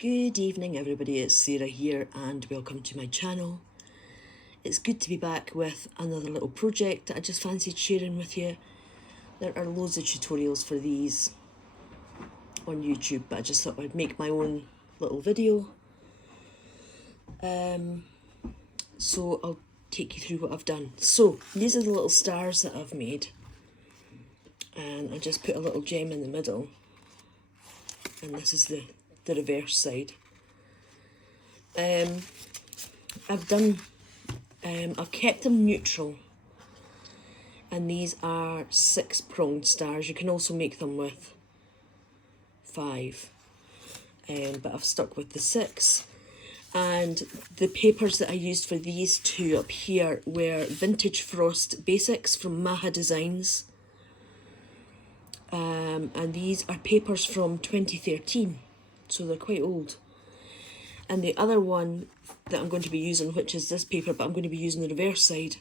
Good evening everybody, it's Sarah here and welcome to my channel. It's good to be back with another little project that I just fancied sharing with you. There are loads of tutorials for these on YouTube, but I just thought I'd make my own little video. So I'll take you through what I've done. So these are the little stars that I've made, and I just put a little gem in the middle, and this is the reverse side. I've kept them neutral, and these are 6-pronged stars. You can also make them with 5, but I've stuck with the 6. And the papers that I used for these two up here were Vintage Frost Basics from Maha Designs, and these are papers from 2013, so they're quite old. And the other one that I'm going to be using, which is this paper, but I'm going to be using the reverse side,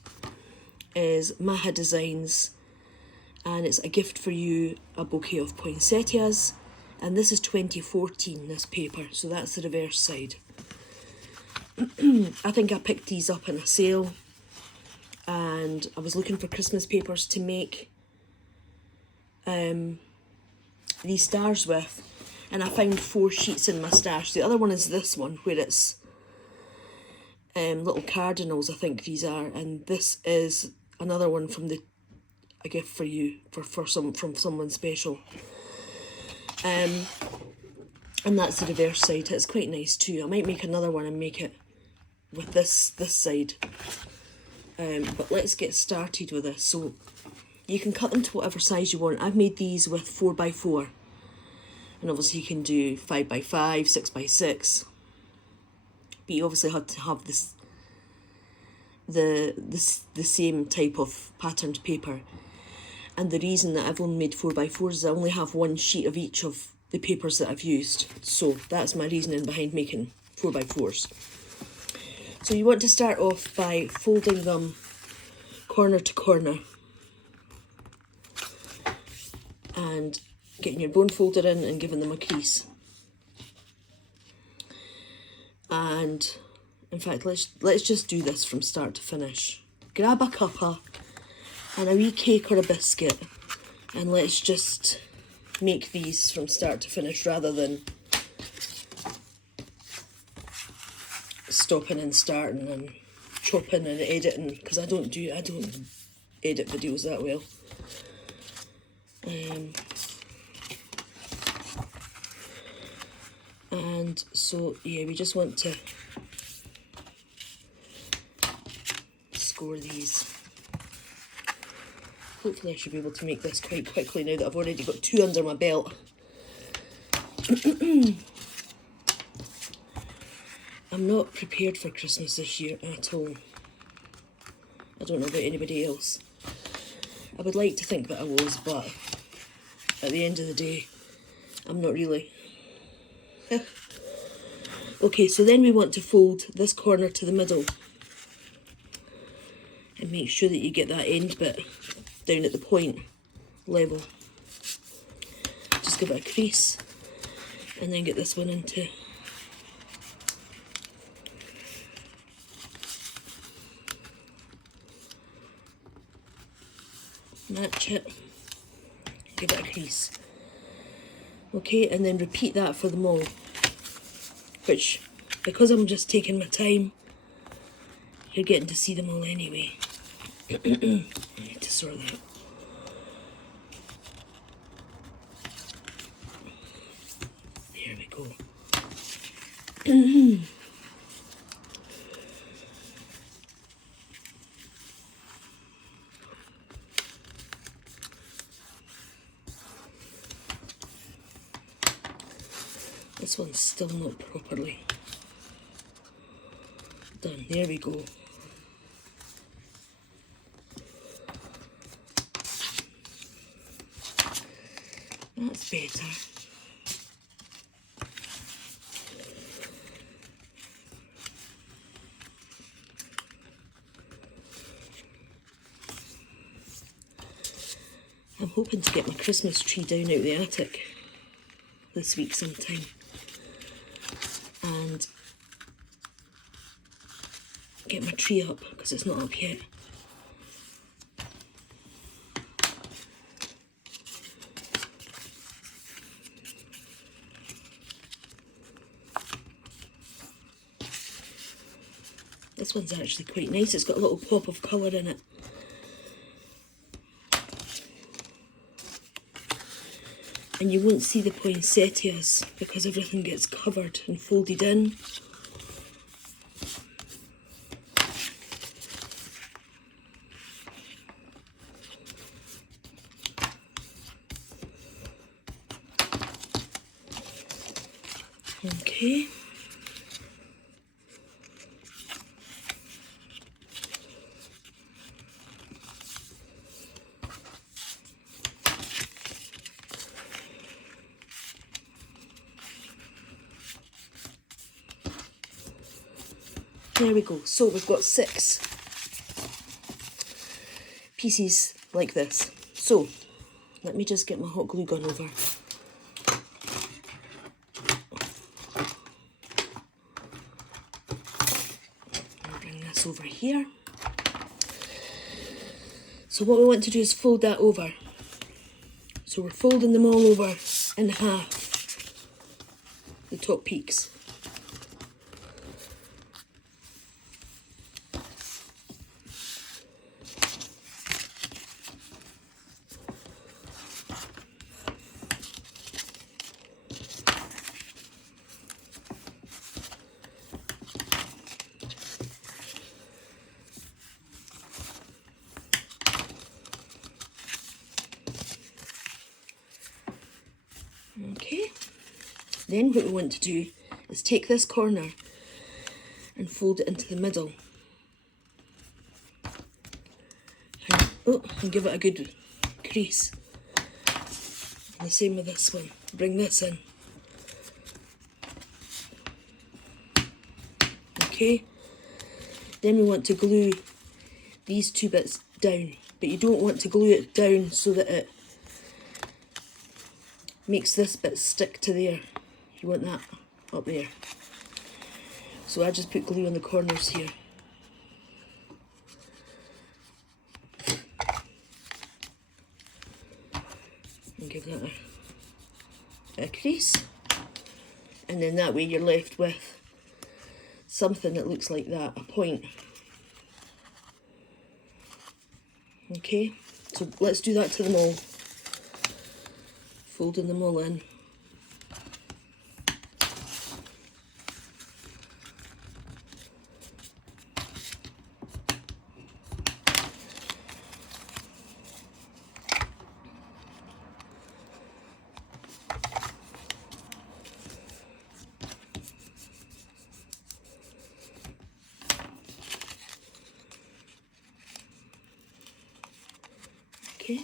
is Maha Designs, and it's A Gift for You, a bouquet of poinsettias, and this is 2014, this paper, so that's the reverse side. I think I picked these up in a sale, and I was looking for Christmas papers to make these stars with, and I found 4 sheets in my stash. The other one is this one, where it's little cardinals, I think these are, and this is another one from the A Gift for You, from someone special. And that's the reverse side. It's quite nice too. I might make another one and make it with this side. But let's get started with this. So you can cut them to whatever size you want. I've made these with 4x4. And obviously you can do 5x5, 6x6. But you obviously have to have the same type of patterned paper. And the reason that I've only made 4x4s is I only have 1 sheet of each of the papers that I've used. So that's my reasoning behind making 4x4s. So you want to start off by folding them corner to corner and getting your bone folder in and giving them a crease. And in fact, let's just do this from start to finish. Grab a cuppa and a wee cake or a biscuit, and let's just make these from start to finish rather than stopping and starting and chopping and editing, because I don't edit videos that well. And so yeah, we just want to score these. Hopefully I should be able to make this quite quickly now that I've already got 2 under my belt. I'm not prepared for Christmas this year at all. I don't know about anybody else. I would like to think that I was, but at the end of the day, I'm not really. Okay, so then we want to fold this corner to the middle and make sure that you get that end bit down at the point level. Just give it a crease and then get this one into match it, give it a crease. Okay, and then repeat that for them all, which, because I'm just taking my time, you're getting to see them all anyway. I need to sort that. There we go. This one's still not properly done. There we go. That's better. I'm hoping to get my Christmas tree down out the attic this week sometime. and get my tree up because it's not up yet. This one's actually quite nice. It's got a little pop of colour in it. And you won't see the poinsettias because everything gets covered and folded in. Okay. There we go. So we've got 6 pieces like this. So let me just get my hot glue gun over. I'll bring this over here. So what we want to do is fold that over. So we're folding them all over in half, the top peaks. Okay, then what we want to do is take this corner and fold it into the middle. And give it a good crease. And the same with this one. Bring this in. Okay, then we want to glue these 2 bits down, but you don't want to glue it down so that it makes this bit stick to there. You want that up there. So I just put glue on the corners here. And give that a crease. And then that way you're left with something that looks like that, a point. Okay, so let's do that to them all. Folding them all in. Okay.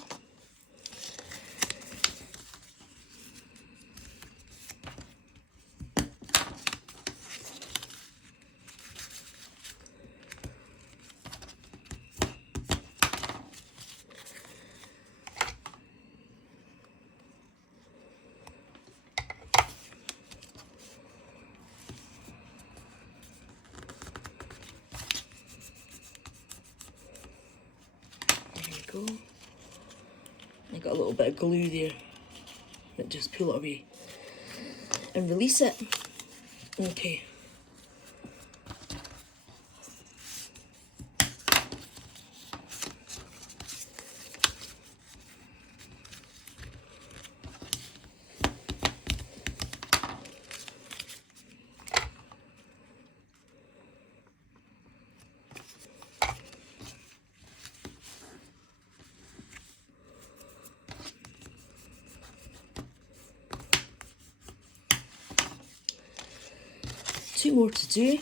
Go. I got a little bit of glue there, but just pull it away and release it. Okay. Two more to do.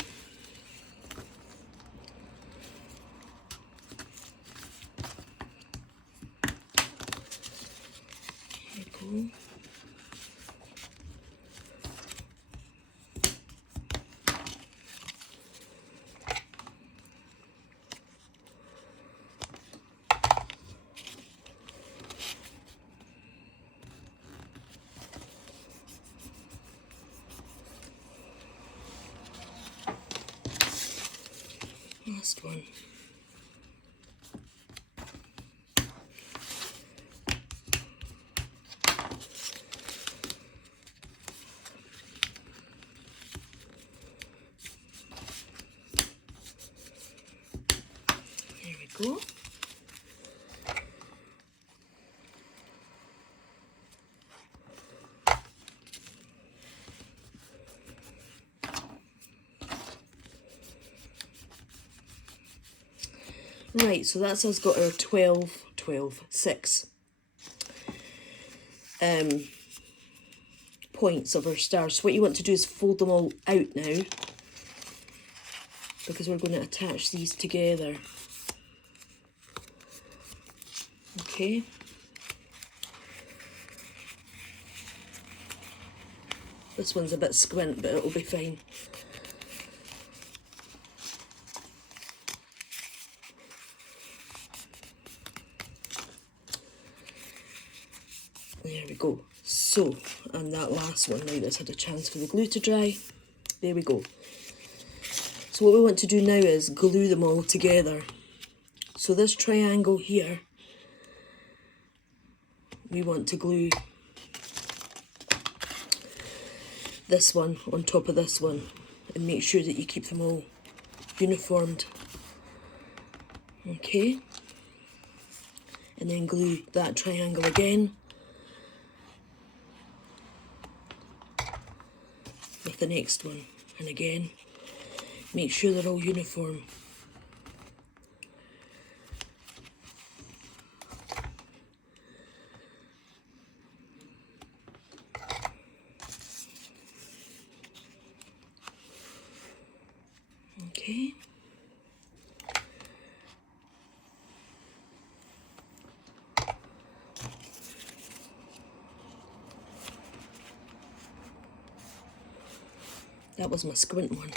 There we go. last one. There we go. Right, so that's us got our 6 points of our stars. So what you want to do is fold them all out now, because we're going to attach these together. Okay. This one's a bit squint, but it'll be fine. There we go. So, and that last one now that's had a chance for the glue to dry. There we go. So what we want to do now is glue them all together. So this triangle here, we want to glue this one on top of this one and make sure that you keep them all uniformed. Okay. And then glue that triangle again with the next one, and again make sure they're all uniform. Okay. That was my squint one.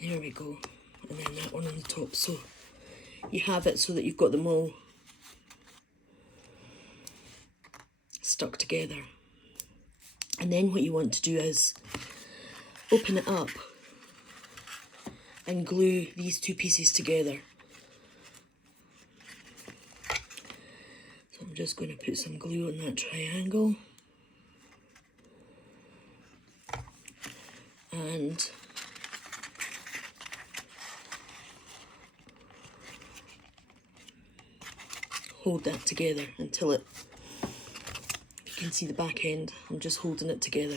There we go. And then that one on the top. So you have it so that you've got them all stuck together. And then what you want to do is open it up and glue these two pieces together. So I'm just going to put some glue on that triangle. And hold that together until it, you can see the back end, I'm just holding it together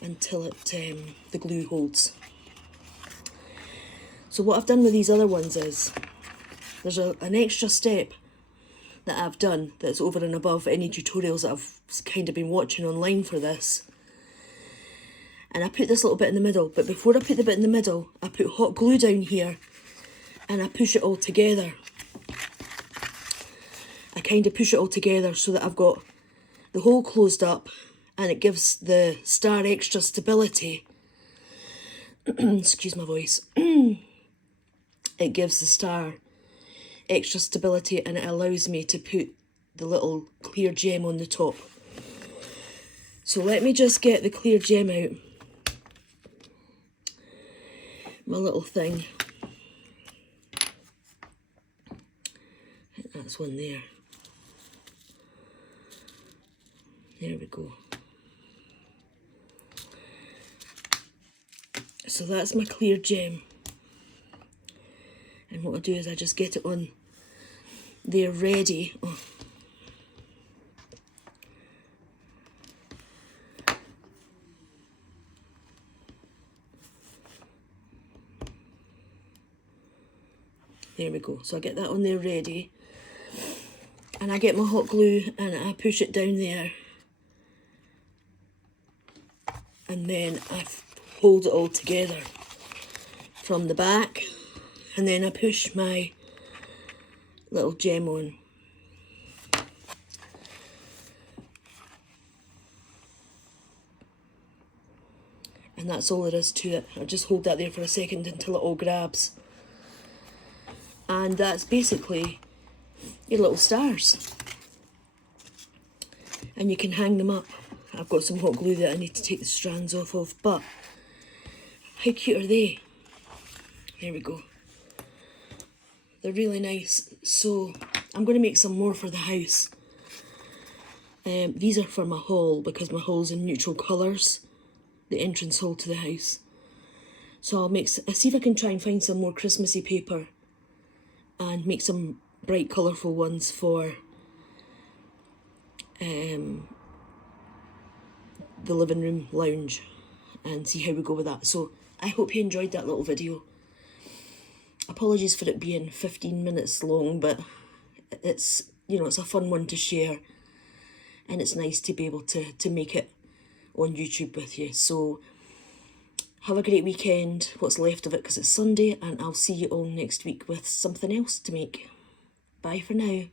until it the glue holds. So what I've done with these other ones is there's an extra step that I've done that's over and above any tutorials that I've kind of been watching online for this. And I put this little bit in the middle, but before I put the bit in the middle, I put hot glue down here and I push it all together. I kind of push it all together so that I've got the hole closed up, and it gives the star extra stability. Excuse my voice. It gives the star extra stability, and it allows me to put the little clear gem on the top. So let me just get the clear gem out. My little thing. That's one there. There we go. So that's my clear gem. And what I do is I just get it on there ready. Oh. There we go. So I get that on there ready. And I get my hot glue and I push it down there. And then I hold it all together from the back. And then I push my little gem on. And that's all there is to it. I just hold that there for a second until it all grabs. And that's basically your little stars. And you can hang them up I've got some hot glue that I need to take the strands off of, but how cute are they? There we go. They're really nice. So I'm going to make some more for the house. These are for my hall because my hall's in neutral colours, the entrance hall to the house. So I'll see if I can try and find some more Christmassy paper and make some bright colourful ones for the living room lounge and see how we go with that. So I hope you enjoyed that little video. Apologies for it being 15 minutes long, but it's, you know, it's a fun one to share, and it's nice to be able to make it on YouTube with you. So have a great weekend, what's left of it, because it's Sunday, and I'll see you all next week with something else to make. Bye for now.